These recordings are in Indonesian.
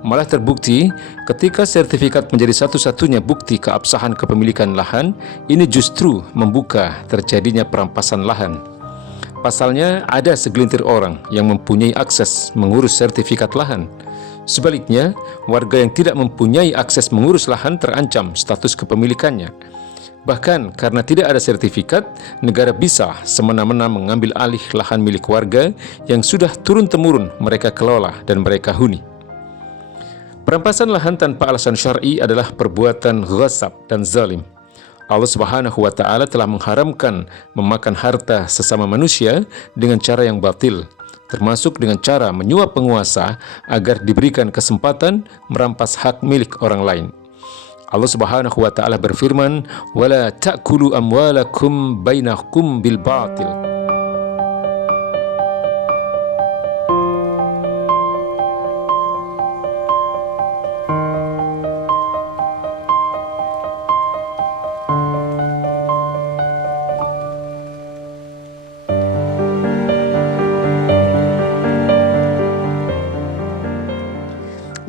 Malah terbukti ketika sertifikat menjadi satu-satunya bukti keabsahan kepemilikan lahan, ini justru membuka terjadinya perampasan lahan. Pasalnya, ada segelintir orang yang mempunyai akses mengurus sertifikat lahan. Sebaliknya, warga yang tidak mempunyai akses mengurus lahan terancam status kepemilikannya. Bahkan karena tidak ada sertifikat, negara bisa semena-mena mengambil alih lahan milik warga yang sudah turun-temurun mereka kelola dan mereka huni. Perampasan lahan tanpa alasan syar'i adalah perbuatan ghasab dan zalim. Allah Subhanahu wa Ta'ala telah mengharamkan memakan harta sesama manusia dengan cara yang batil, termasuk dengan cara menyuap penguasa agar diberikan kesempatan merampas hak milik orang lain. Allah Subhanahu wa Ta'ala berfirman, "Wala ta'kulu amwalakum bainakum bil batil."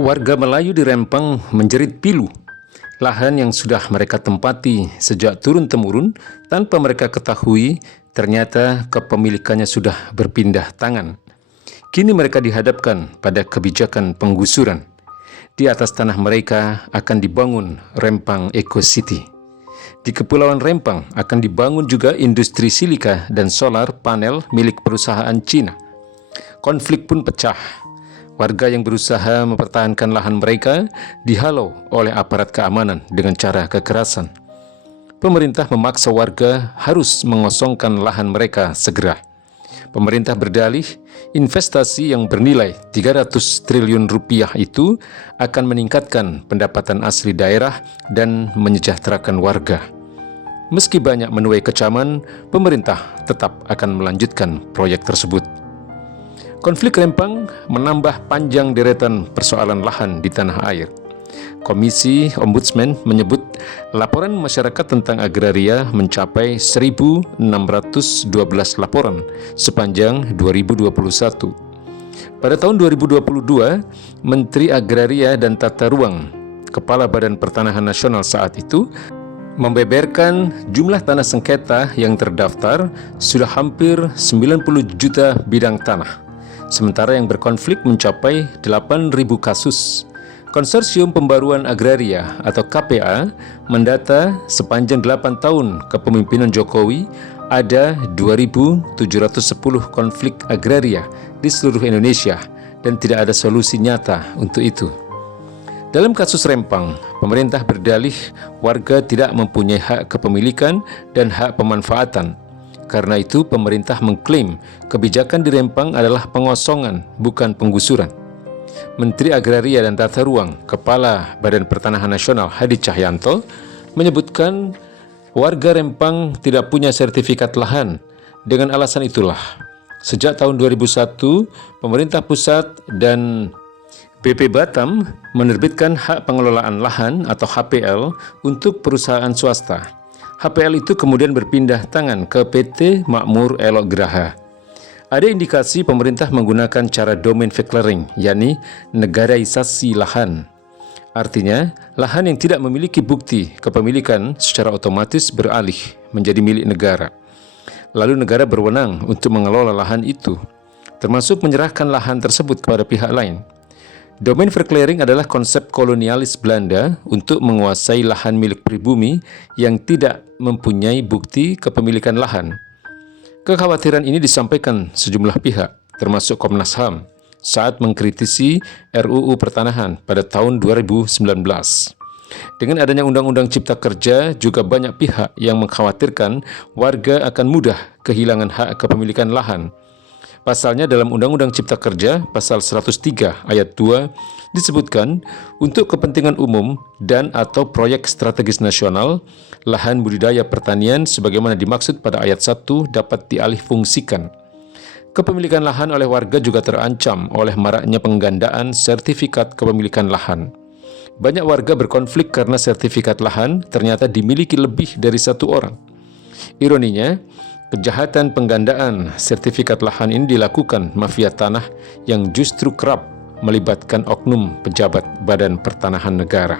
Warga Melayu di Rempang menjerit pilu. Lahan yang sudah mereka tempati sejak turun-temurun tanpa mereka ketahui, ternyata kepemilikannya sudah berpindah tangan. Kini mereka dihadapkan pada kebijakan penggusuran. Di atas tanah mereka akan dibangun Rempang Eco City. Di Kepulauan Rempang akan dibangun juga industri silika dan solar panel milik perusahaan Cina. Konflik pun pecah. Warga yang berusaha mempertahankan lahan mereka dihalau oleh aparat keamanan dengan cara kekerasan. Pemerintah memaksa warga harus mengosongkan lahan mereka segera. Pemerintah berdalih, investasi yang bernilai 300 triliun rupiah itu akan meningkatkan pendapatan asli daerah dan menyejahterakan warga. Meski banyak menuai kecaman, pemerintah tetap akan melanjutkan proyek tersebut. Konflik Rempang menambah panjang deretan persoalan lahan di tanah air. Komisi Ombudsman menyebut laporan masyarakat tentang agraria mencapai 1.612 laporan sepanjang 2021. Pada tahun 2022, Menteri Agraria dan Tata Ruang, Kepala Badan Pertanahan Nasional saat itu, membeberkan jumlah tanah sengketa yang terdaftar sudah hampir 90 juta bidang tanah. Sementara yang berkonflik mencapai 8.000 kasus. Konsorsium Pembaruan Agraria atau KPA mendata sepanjang 8 tahun kepemimpinan Jokowi ada 2.710 konflik agraria di seluruh Indonesia dan tidak ada solusi nyata untuk itu. Dalam kasus Rempang, pemerintah berdalih warga tidak mempunyai hak kepemilikan dan hak pemanfaatan. Karena itu, pemerintah mengklaim kebijakan di Rempang adalah pengosongan, bukan penggusuran. Menteri Agraria dan Tata Ruang, Kepala Badan Pertanahan Nasional Hadi Cahyanto, menyebutkan warga Rempang tidak punya sertifikat lahan. Dengan alasan itulah, sejak tahun 2001, pemerintah pusat dan BP Batam menerbitkan hak pengelolaan lahan atau HPL untuk perusahaan swasta. HPL itu kemudian berpindah tangan ke PT Makmur Elok Graha. Ada indikasi pemerintah menggunakan cara domain declaring, yakni negaraisasi lahan. Artinya, lahan yang tidak memiliki bukti kepemilikan secara otomatis beralih menjadi milik negara. Lalu negara berwenang untuk mengelola lahan itu, termasuk menyerahkan lahan tersebut kepada pihak lain. Domain verclaring adalah konsep kolonialis Belanda untuk menguasai lahan milik pribumi yang tidak mempunyai bukti kepemilikan lahan. Kekhawatiran ini disampaikan sejumlah pihak, termasuk Komnas HAM, saat mengkritisi RUU Pertanahan pada tahun 2019. Dengan adanya Undang-Undang Cipta Kerja, juga banyak pihak yang mengkhawatirkan warga akan mudah kehilangan hak kepemilikan lahan. Pasalnya dalam Undang-Undang Cipta Kerja, pasal 103 ayat 2, disebutkan untuk kepentingan umum dan atau proyek strategis nasional, lahan budidaya pertanian sebagaimana dimaksud pada ayat 1 dapat dialihfungsikan. Kepemilikan lahan oleh warga juga terancam oleh maraknya penggandaan sertifikat kepemilikan lahan. Banyak warga berkonflik karena sertifikat lahan ternyata dimiliki lebih dari satu orang. Ironinya, kejahatan penggandaan sertifikat lahan ini dilakukan mafia tanah yang justru kerap melibatkan oknum pejabat Badan Pertanahan Negara.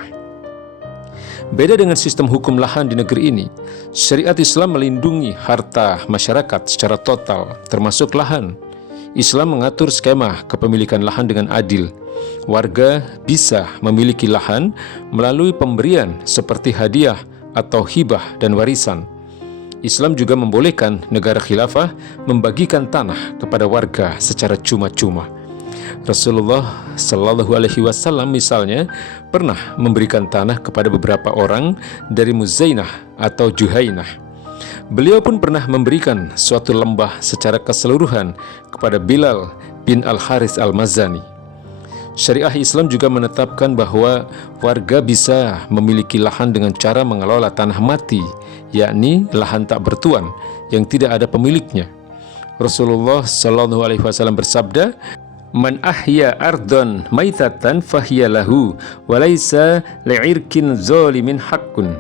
Beda dengan sistem hukum lahan di negeri ini, syariat Islam melindungi harta masyarakat secara total, termasuk lahan. Islam mengatur skema kepemilikan lahan dengan adil. Warga bisa memiliki lahan melalui pemberian seperti hadiah atau hibah dan warisan. Islam juga membolehkan negara khilafah membagikan tanah kepada warga secara cuma-cuma. Rasulullah Shallallahu Alaihi Wasallam misalnya pernah memberikan tanah kepada beberapa orang dari Muzainah atau Juhainah. Beliau pun pernah memberikan suatu lembah secara keseluruhan kepada Bilal bin Al-Harith Al-Mazani. Syariah Islam juga menetapkan bahwa warga bisa memiliki lahan dengan cara mengelola tanah mati, yakni lahan tak bertuan yang tidak ada pemiliknya. Rasulullah Shallallahu Alaihi Wasallam bersabda, "Man ahya ardon maitatan fahiya lahu, walaysa li'irkin zalimin haqqun."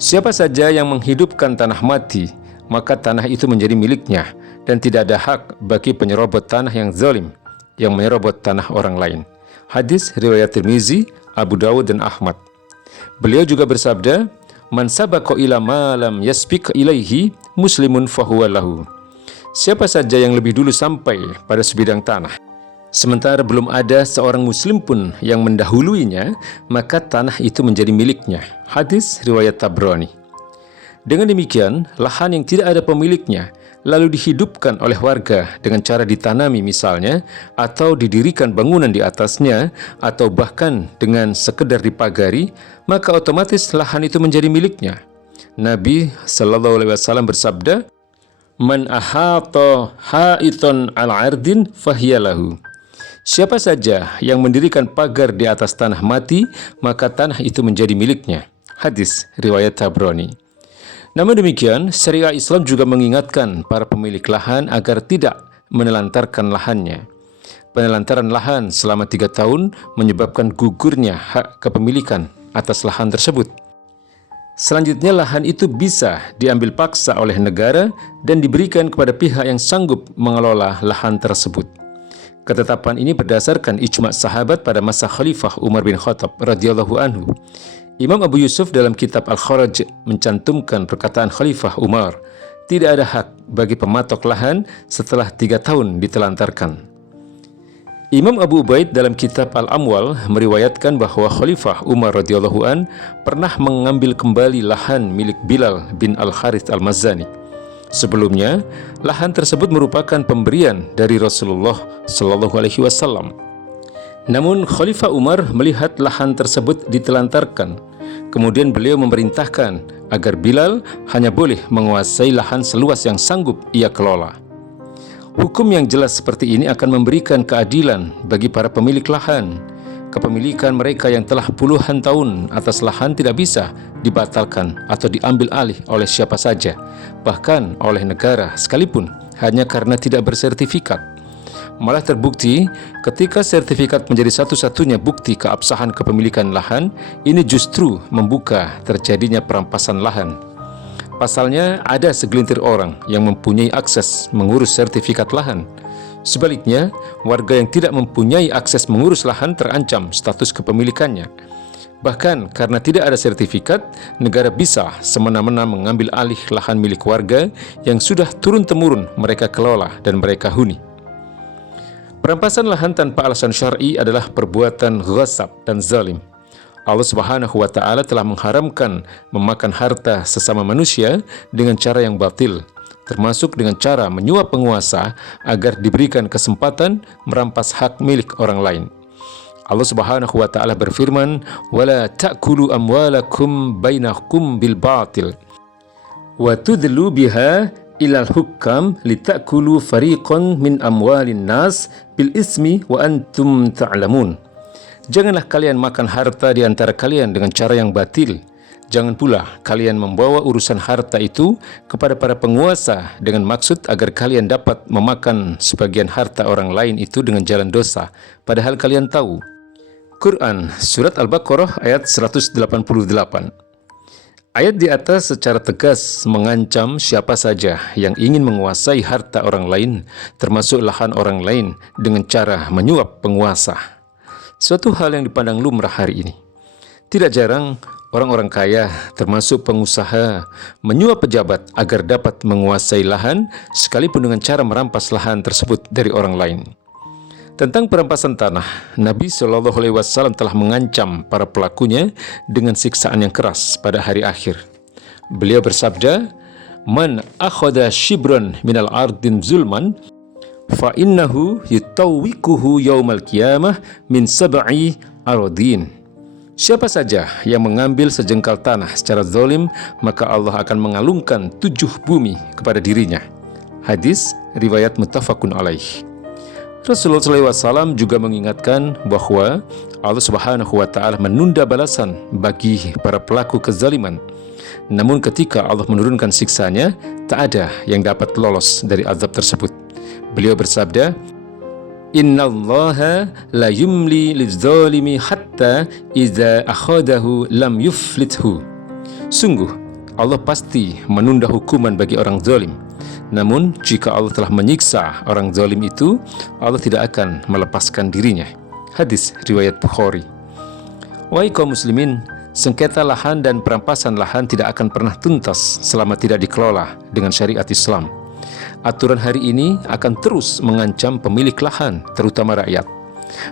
Siapa saja yang menghidupkan tanah mati, maka tanah itu menjadi miliknya dan tidak ada hak bagi penyerobot tanah yang zalim, yang menyerobot tanah orang lain. Hadis riwayat Tirmizi, Abu Dawud dan Ahmad. Beliau juga bersabda, "Man sabaqa ila ma lam yasbiq ilaihi muslimun fahuwa lahu." Siapa saja yang lebih dulu sampai pada sebidang tanah, sementara belum ada seorang muslim pun yang mendahuluinya, maka tanah itu menjadi miliknya. Hadis riwayat Tabrani. Dengan demikian, lahan yang tidak ada pemiliknya lalu dihidupkan oleh warga dengan cara ditanami misalnya, atau didirikan bangunan di atasnya, atau bahkan dengan sekedar dipagari, maka otomatis lahan itu menjadi miliknya. Nabi Shallallahu Alaihi Wasallam bersabda, "Man ahata haiton al-ardin fahiyalahu." Siapa saja yang mendirikan pagar di atas tanah mati, maka tanah itu menjadi miliknya. Hadis riwayat Tabrani. Namun demikian, syariah Islam juga mengingatkan para pemilik lahan agar tidak menelantarkan lahannya. Penelantaran lahan selama 3 tahun menyebabkan gugurnya hak kepemilikan atas lahan tersebut. Selanjutnya, lahan itu bisa diambil paksa oleh negara dan diberikan kepada pihak yang sanggup mengelola lahan tersebut. Ketetapan ini berdasarkan ijma' sahabat pada masa Khalifah Umar bin Khattab radhiyallahu anhu. Imam Abu Yusuf dalam kitab Al-Kharaj mencantumkan perkataan Khalifah Umar, tidak ada hak bagi pematok lahan setelah 3 tahun ditelantarkan. Imam Abu Ubaid dalam kitab Al-Amwal meriwayatkan bahwa Khalifah Umar radhiyallahu an pernah mengambil kembali lahan milik Bilal bin Al-Harith Al-Mazani. Sebelumnya, lahan tersebut merupakan pemberian dari Rasulullah Shallallahu Alaihi Wasallam. Namun Khalifah Umar melihat lahan tersebut ditelantarkan. Kemudian beliau memerintahkan agar Bilal hanya boleh menguasai lahan seluas yang sanggup ia kelola. Hukum yang jelas seperti ini akan memberikan keadilan bagi para pemilik lahan. Kepemilikan mereka yang telah puluhan tahun atas lahan tidak bisa dibatalkan atau diambil alih oleh siapa saja, bahkan oleh negara sekalipun, hanya karena tidak bersertifikat. Malah terbukti ketika sertifikat menjadi satu-satunya bukti keabsahan kepemilikan lahan, ini justru membuka terjadinya perampasan lahan. Pasalnya, ada segelintir orang yang mempunyai akses mengurus sertifikat lahan. Sebaliknya, warga yang tidak mempunyai akses mengurus lahan terancam status kepemilikannya. Bahkan karena tidak ada sertifikat, negara bisa semena-mena mengambil alih lahan milik warga yang sudah turun-temurun mereka kelola dan mereka huni. Perampasan lahan tanpa alasan syar'i adalah perbuatan ghasab dan zalim. Allah Subhanahu wa Ta'ala telah mengharamkan memakan harta sesama manusia dengan cara yang batil, termasuk dengan cara menyuap penguasa agar diberikan kesempatan merampas hak milik orang lain. Allah Subhanahu wa Ta'ala berfirman, "Wala ta'kulu amwalakum bainakum bil batil wa tudlu biha ilal hukam litakulu fariqan min amwalin nas bil ismi wa antum ta'lamun." Janganlah kalian makan harta di antara kalian dengan cara yang batil. Jangan pula kalian membawa urusan harta itu kepada para penguasa dengan maksud agar kalian dapat memakan sebagian harta orang lain itu dengan jalan dosa, padahal kalian tahu. Quran Surat Al-Baqarah ayat 188. Ayat di atas secara tegas mengancam siapa saja yang ingin menguasai harta orang lain, termasuk lahan orang lain, dengan cara menyuap penguasa. suatu hal yang dipandang lumrah hari ini. Tidak jarang orang-orang kaya, termasuk pengusaha, menyuap pejabat agar dapat menguasai lahan, sekalipun dengan cara merampas lahan tersebut dari orang lain. Tentang perampasan tanah, Nabi SAW telah mengancam para pelakunya dengan siksaan yang keras pada hari akhir. Beliau bersabda, "Man akhadha shibran minal ardin zulman, fa innahu yutawwikuhu yaumal qiyamah min sab'i aradin." Siapa saja yang mengambil sejengkal tanah secara zalim, maka Allah akan mengalungkan 7 bumi kepada dirinya. Hadis riwayat muttafaqun alaih. Rasulullah SAW juga mengingatkan bahwa Allah Subhanahu wa Ta'ala menunda balasan bagi para pelaku kezaliman. Namun ketika Allah menurunkan siksanya, tak ada yang dapat lolos dari azab tersebut. Beliau bersabda, "Innallaha la yumli lizzalimi hatta iza akhadahu lam yuflithu." Sungguh, Allah pasti menunda hukuman bagi orang zalim. Namun, jika Allah telah menyiksa orang zalim itu, Allah tidak akan melepaskan dirinya. Hadis riwayat Bukhari. Wahai kaum muslimin, sengketa lahan dan perampasan lahan tidak akan pernah tuntas selama tidak dikelola dengan syariat Islam. Aturan hari ini akan terus mengancam pemilik lahan, terutama rakyat.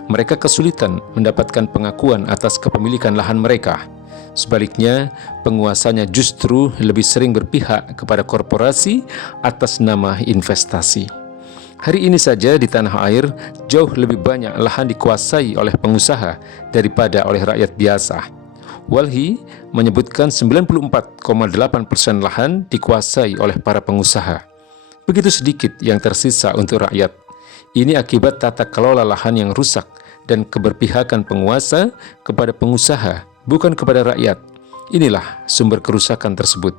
Mereka kesulitan mendapatkan pengakuan atas kepemilikan lahan mereka. Sebaliknya, penguasanya justru lebih sering berpihak kepada korporasi atas nama investasi. Hari ini saja di tanah air, jauh lebih banyak lahan dikuasai oleh pengusaha daripada oleh rakyat biasa. Walhi menyebutkan 94,8% lahan dikuasai oleh para pengusaha. Begitu sedikit yang tersisa untuk rakyat. Ini akibat tata kelola lahan yang rusak dan keberpihakan penguasa kepada pengusaha, bukan kepada rakyat. Inilah sumber kerusakan tersebut.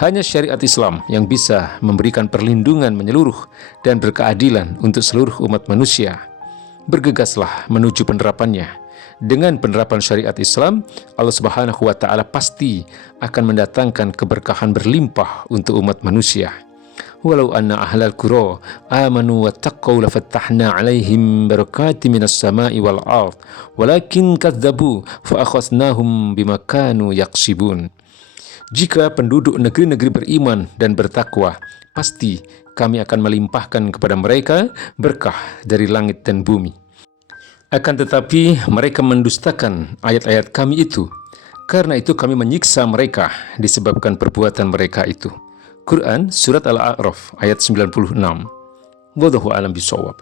Hanya syariat Islam yang bisa memberikan perlindungan menyeluruh dan berkeadilan untuk seluruh umat manusia. Bergegaslah menuju penerapannya. Dengan penerapan syariat Islam, Allah Subhanahu wa Ta'ala pasti akan mendatangkan keberkahan berlimpah untuk umat manusia. Walau anna ahlal qura amanu wattaqau lafattahna 'alaihim barakatim minas sama'i wal ard walakin kadzdzabu fa akhadnahum bima kanu yaksibun. Jika penduduk negeri-negeri beriman dan bertakwa, pasti kami akan melimpahkan kepada mereka berkah dari langit dan bumi. Akan tetapi mereka mendustakan ayat-ayat kami itu. Karena itu kami menyiksa mereka disebabkan perbuatan mereka itu. Quran Surat Al-A'raf ayat 96. Wallahu a'lam bishawab.